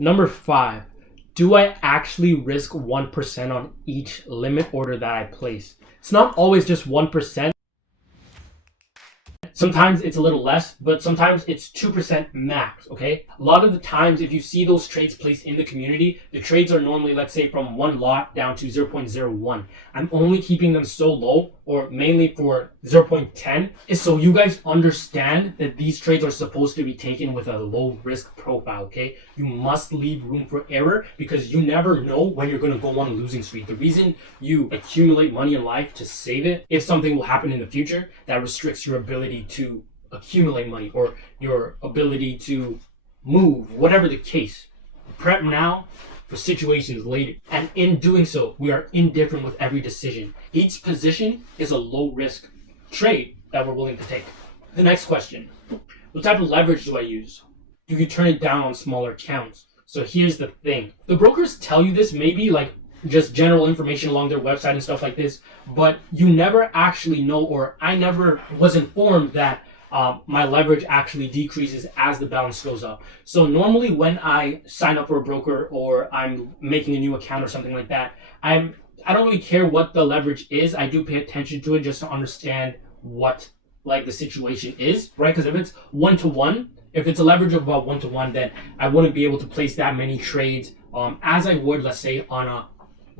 Number 5, do I actually risk 1% on each limit order that I place? It's not always just 1%. Sometimes it's a little less, but sometimes it's 2% max, okay? A lot of the times, if you see those trades placed in the community, the trades are normally, let's say, from one lot down to 0.01. I'm only keeping them so low, or mainly for 0.10, is so you guys understand that these trades are supposed to be taken with a low risk profile, okay? You must leave room for error because you never know when you're going to go on a losing streak. The reason you accumulate money in life to save it, if something will happen in the future, that restricts your ability to accumulate money or your ability to move, whatever the case. Prep now for situations later. And in doing so, we are indifferent with every decision. Each position is a low risk trade that we're willing to take. The next question, what type of leverage do I use? Do you turn it down on smaller accounts? So here's the thing. The brokers tell you this, maybe like just general information along their website and stuff like this, but you never actually know, or I never was informed that my leverage actually decreases as the balance goes up. So normally when I sign up for a broker or I'm making a new account or something like that, I don't really care what the leverage is. I do pay attention to it just to understand what like the situation is, right? Because if it's 1-to-1, if it's a leverage of about 1-to-1, then I wouldn't be able to place that many trades as I would, let's say, on a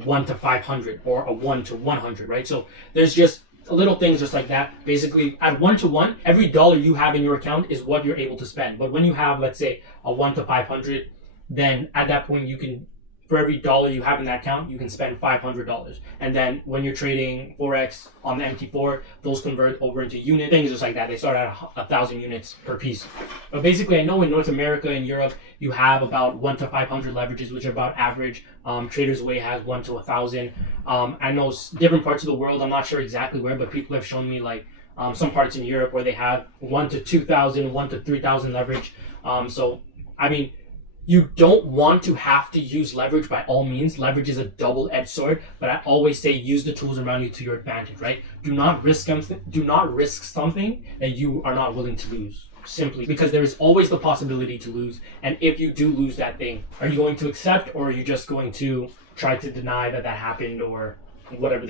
1-to-500 or a 1-to-100, right? So there's just little things just like that. Basically, at 1-to-1, every dollar you have in your account is what you're able to spend. But when you have, let's say, a 1-to-500, then at that point you can, for every dollar you have in that account, you can spend $500. And then when you're trading Forex on the MT4, those convert over into unit things just like that. They start at 1,000 units per piece. But basically, I know in North America and Europe, you have about 1-to-500 leverages, which are about average. Traders Way has 1-to-1,000. I know different parts of the world, I'm not sure exactly where, but people have shown me like some parts in Europe where they have 1-to-2,000, 1-to-3,000 leverage. So, I mean, you don't want to have to use leverage by all means. Leverage is a double-edged sword, but I always say use the tools around you to your advantage, right? Do not risk something that you are not willing to lose. Simply because there is always the possibility to lose. And if you do lose that thing, are you going to accept, or are you just going to try to deny that happened, or whatever the